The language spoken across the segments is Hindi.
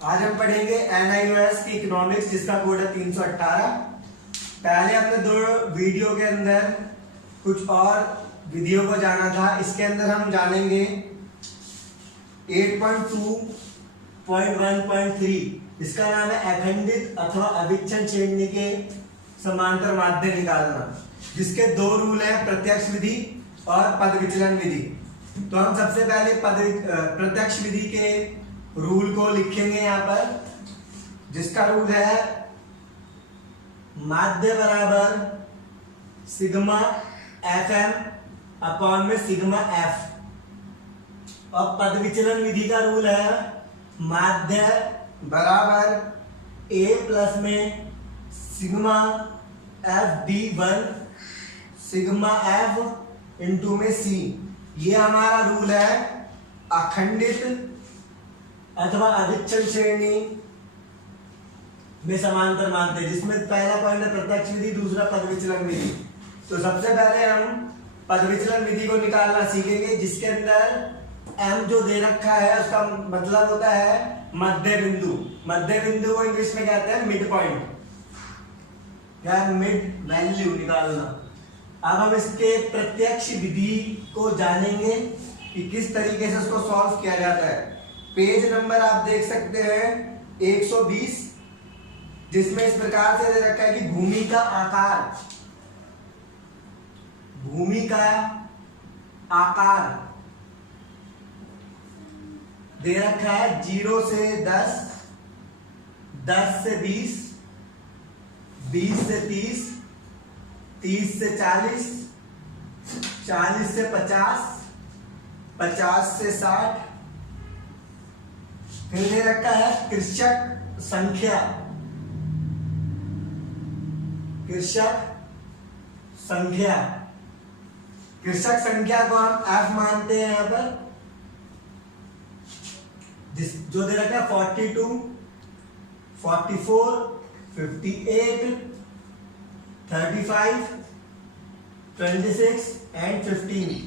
आज हम पढ़ेंगे NIOS की इकोनॉमिक्स जिसका कोड है 318। पहले हमने दो वीडियो के अंदर कुछ और विधियों को जाना था। इसके अंदर हम जानेंगे 8.2.1.3। इसका नाम है अखंडित अथवा अविच्छिन्न श्रेणी के समांतर माध्य निकालना, जिसके दो रूल हैं, प्रत्यक्ष विधि और पद विचलन विधि। तो हम सबसे पहले प्रत्यक्ष विधि के रूल को लिखेंगे यहाँ पर, जिसका रूल है माध्य बराबर सिग्मा FM अपॉन में सिग्मा F। और पद विचलन विधि का रूल है माध्य बराबर A प्लस में sigma FD1 sigma F into में C। ये हमारा रूल है अखंडित अथवा अविच्छिन्न श्रेणी में समांतर माध्य, जिसमें पहला पॉइंट है प्रत्यक्ष विधि, दूसरा पद विचलन विधि। तो सबसे पहले हम पद विचलन विधि को निकालना सीखेंगे, जिसके अंदर M जो दे रखा है उसका मतलब होता है मध्य बिंदु। मध्य बिंदु को इंग्लिश में कहते हैं मिड पॉइंट, या मिड वैल्यू निकालना। अब हम इसके प्रत्यक्ष विधि को जानेंगे कि किस तरीके से उसको सॉल्व किया जाता है। पेज नंबर आप देख सकते हैं 120, जिसमें इस प्रकार से दे रखा है कि भूमि का आकार दे रखा है 0 से 10, 10 से 20, 20 से 30, 30 से 40, 40 से 50, 50 से 60। फिर दे रखा है कृषक संख्या को हम F मानते हैं यहाँ पर, जो दे रखा है 42, 44, 58, 35, 26 एंड 15।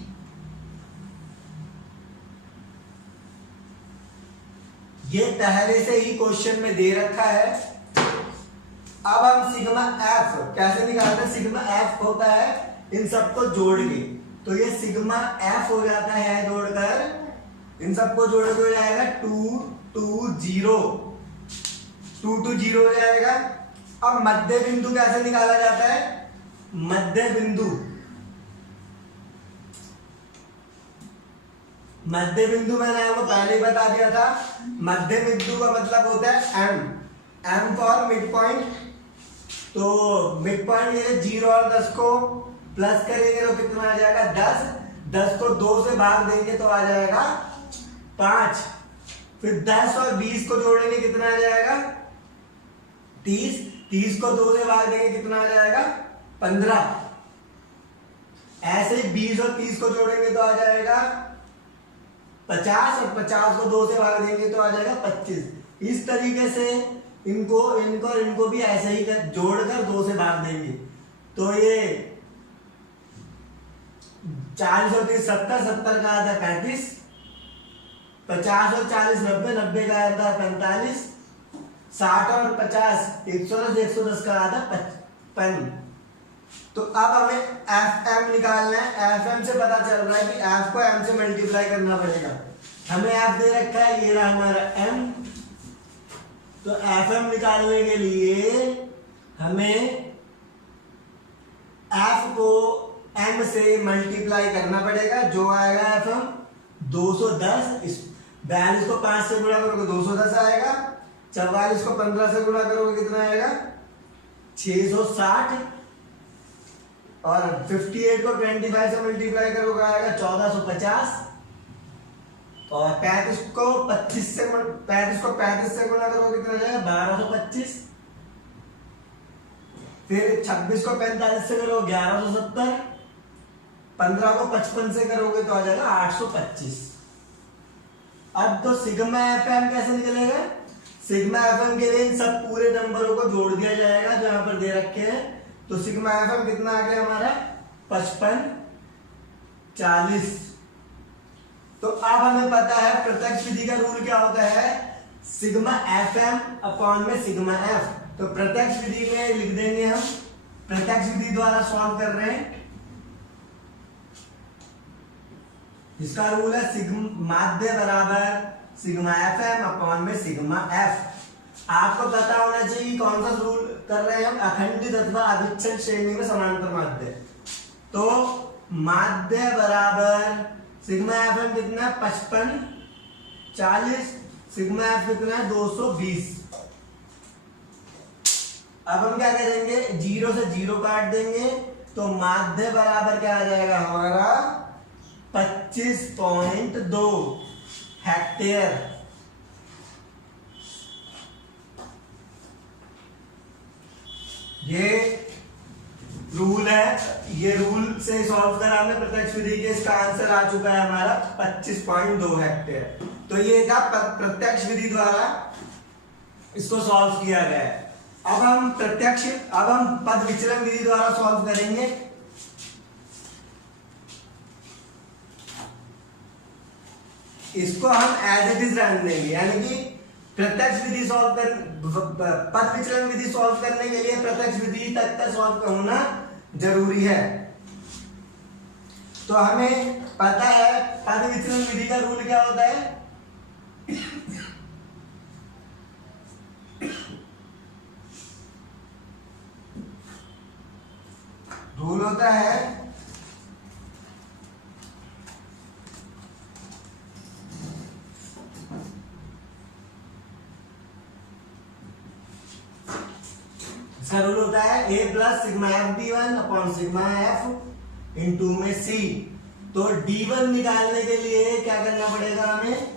ये पहले से ही क्वेश्चन में दे रखा है। अब हम सिग्मा F कैसे निकालते हैं? सिग्मा F होता है इन सबको जोड़ के, तो ये सिग्मा F हो जाता है जोड़कर, इन सबको जोड़ के हो जाएगा 220 हो जाएगा। अब मध्य बिंदु कैसे निकाला जाता है? मध्य बिंदु मैंने आपको पहले ही बता दिया था। मध्य बिंदु का मतलब होता है M फॉर मिड पॉइंट। तो मिड पॉइंट ये 0 और 10 को प्लस करेंगे तो कितना आ जाएगा 10। 10 को 2 से भाग देंगे तो आ जाएगा 5। फिर 10 और 20 को जोड़ेंगे कितना आ जाएगा 30। 30 को 2 से भाग देंगे कितना आ जाएगा 15। ऐसे ही 20 और 30 को जोड़ेंगे तो आ जाएगा 50, और 50 को 2 से भाग देंगे तो आ जाएगा 25। इस तरीके से इनको भी ऐसे ही जोड़कर 2 से भाग देंगे तो ये 40 और 30 70, 70 का आता है 35, 50 और 40 90, 90 का आता है 45, 60 और 50 110, 110 का आता है 55। तो अब हमें FM निकालना है। FM से पता चल रहा है कि F को M से मल्टीप्लाई करना पड़ेगा। हमें F दे रखा है, ये रहा हमारा M। तो FM निकालने के लिए हमें F को M से मल्टीप्लाई करना पड़ेगा, जो आएगा FM 210। 42 को 5 से गुणा करोगे 210 आएगा। 44 को 15 से गुणा करोगे कितना आएगा 660। और 58 को 25 से मल्टीप्लाई करोगे आएगा 1450। और 35 को 35 से गुणा करोगे कितना जाएगा 1225। फिर 26 को 45 से करोगे 1170। 15 को 55 से करोगे तो आ जाएगा 825। अब तो सिग्मा FM कैसे निकलेगा? सिग्मा FM के लिए इन सब पूरे नंबरों को जोड़ दिया जाएगा जो यहाँ पर दे रखे हैं। तो सिग्मा FM कितना आ गया हमारा 55, 40। तो अब हमें पता है प्रत्यक्ष विधि का रूल क्या होता है, सिग्मा एफ एम अपॉन में सिग्मा एफ। तो प्रत्यक्ष विधि में लिख देंगे हम, प्रत्यक्ष विधि द्वारा सॉल्व कर रहे हैं। इसका रूल है सिग्मा माध्य बराबर सिग्मा एफ एम अपॉन में सिग्मा एफ। आपको पता होना चाहिए कौन सा रूल कर रहे हैं हम, अखंडित अथवा अविच्छेद श्रेणी में समांतर माध्य। तो माध्य बराबर सिग्मा एफ एम कितना है 55 40, सिग्मा एफ कितना है 220। अब हम क्या करेंगे, 0 से 0 काट देंगे, तो माध्य बराबर क्या आ जाएगा हमारा 25.2 हेक्टेयर। ये रूल है, ये रूल से सॉल्व करा हमने प्रत्यक्ष विधि के, इसका आंसर आ चुका है हमारा 25.2 हेक्टेयर। तो ये था प्रत्यक्ष विधि द्वारा इसको सॉल्व किया गया है। अब हम पद विचलन विधि द्वारा सॉल्व करेंगे। इसको हम एज इट इज रहने देंगे, यानी कि प्रत्यक्ष विधि सॉल्व कर पद विचलन विधि सॉल्व करने के लिए प्रत्यक्ष विधि तक का सॉल्व होना जरूरी है। तो हमें पता है पद विचलन विधि का रूल क्या होता है, रूल होता है रूल होता है a plus sigma F D one upon sigma F into में c। तो d1 निकालने के लिए क्या करना पड़ेगा हमें,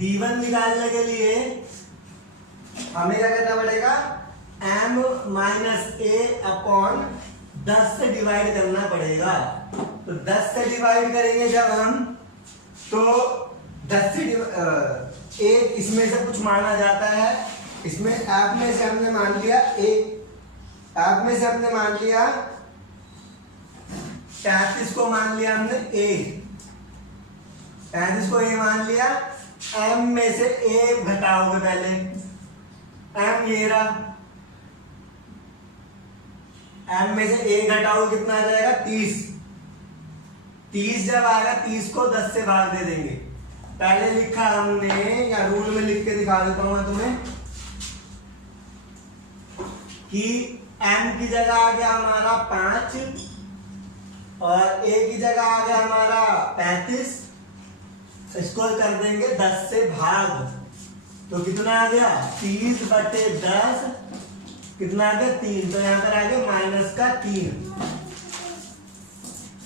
d1 निकालने के लिए हमें क्या करना पड़ेगा, m माइनस a अपॉन 10 से डिवाइड करना पड़ेगा। तो 10 से डिवाइड करेंगे जब हम, तो 10 से एक इसमें से कुछ माना जाता है, इसमें ऐप में से हमने मान लिया ऐप में से हमने मान लिया 35 को मान लिया हमने a, 35 को a मान लिया। m में से a घटाओगे पहले, m ये रहा, m में से a घटाओगे कितना आ जाएगा 30। 30 जब आएगा 30 को 10 से भाग दे देंगे। पहले लिखा हमने, या रूल में लिख के दिखा देता हूं मैं तुम्हें, कि m की जगह आ गया हमारा 5 और a की जगह आ गया हमारा 35। इसको कर देंगे 10 से भाग, तो कितना आ गया 30/10, कितना आ गया 3। तो यहां पर आ गया माइनस का 3।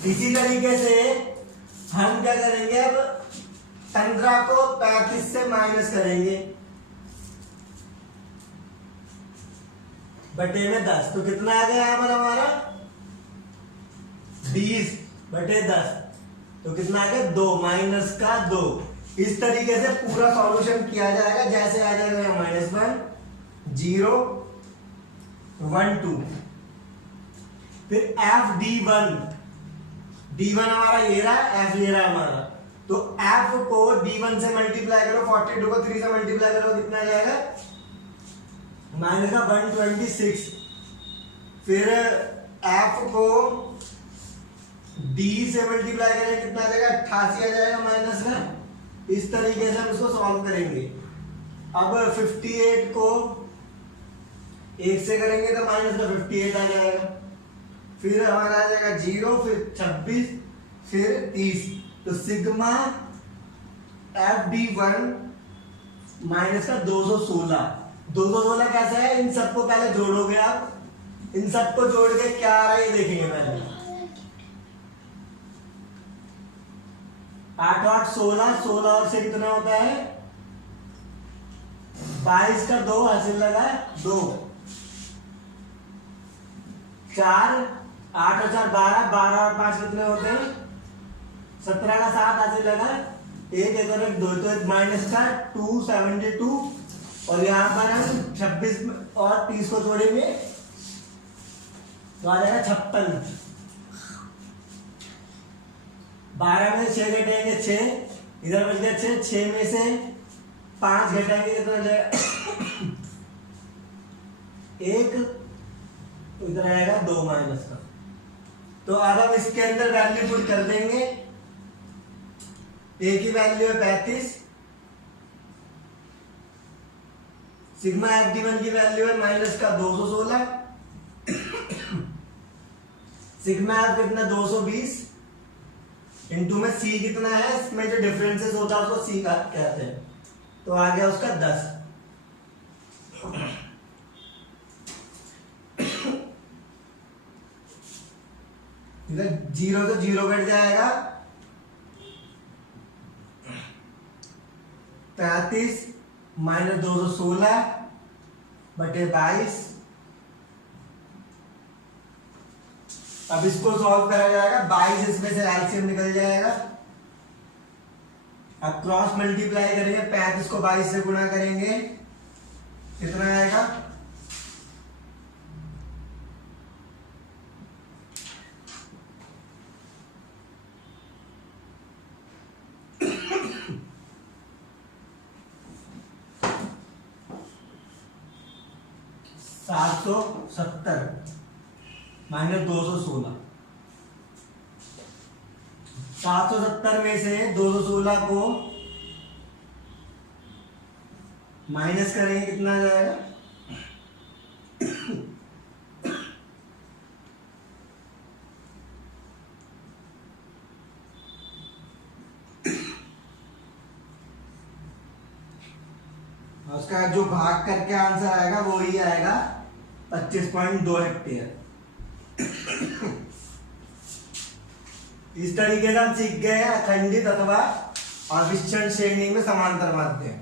इसी तरीके से हम क्या करेंगे, अब 15 को 35 से माइनस करेंगे बटे में 10, तो कितना आ गया यहाँ पर हमारा 20/10, तो कितना आ गया 2 माइनस का 2। इस तरीके से पूरा सॉल्यूशन किया जाएगा, जैसे आ जाएगा -1 0 1 2। फिर एफ d1 हमारा ये रहा, एफ ये रहा हमारा। तो एफ को d1 से मल्टीप्लाई करो, 42 को 3 से मल्टीप्लाई करो, कितना आ जाएगा माइनस का 126। फिर एफ को d से मल्टीप्लाई करें, कितना आ जाएगा 88 आ जाएगा माइनस का। इस तरीके से हम इसको सॉल्व करेंगे। अब 58 को 1 से करेंगे तो माइनस का 58 आ जाएगा। फिर हमारा आ जाएगा 0, फिर 26, फिर 30। तो सिग्मा एफ डी1 माइनस का 216। 216 कैसे है, इन सबको पहले जोड़ोगे आप, इन सबको जोड़ के क्या आ रहा है ये देखेंगे पहले। 8 8 16, 16 और से कितना होता है 22 का 2 हासिल लगा 2, 4 8 और 4 12, 12 और 5 कितने होते हैं 17 का 7 हासिल लगा 1 1 और 2, तो माइनस का 272। और यहाँ पर हम 26 और 30 को जोड़ेंगे तो आ जाएगा 56। 12 में 6 घटेंगे 6, इधर बच गया 6, 6 में से 5 घटाएंगे कितना जाएगा 1, तो इधर आएगा 2 माइनस का। तो अब हम इसके अंदर वैल्यू पुट कर देंगे। ए की वैल्यू है 35, सिग्मा FD1 की वैल्यू है माइनस का 216, सिग्मा एफ कितना 220 इंटू में सी कितना है, इसमें जो डिफरेंसेस होता है उसको सी का कहते हैं, तो आ गया उसका 10। इधर 0 तो 0 कट जाएगा, 35 माइनस 216 बटे 22। अब इसको सॉल्व करा जाएगा, 22 इसमें से एलसीएम निकल जाएगा। अब क्रॉस मल्टीप्लाई करेंगे, 35 को 22 से गुणा करेंगे, कितना आएगा 770 माइनस 216। 770 में से 216 को माइनस करेंगे, कितना आ जाएगा 25। उसका जो भाग करके आंसर आएगा वो ही आएगा 25.2 हेक्टेयर। इस तरीके से हम सीख गए हैं अखंडित अथवा अविच्छिन्न श्रेणी में समांतर माध्यम।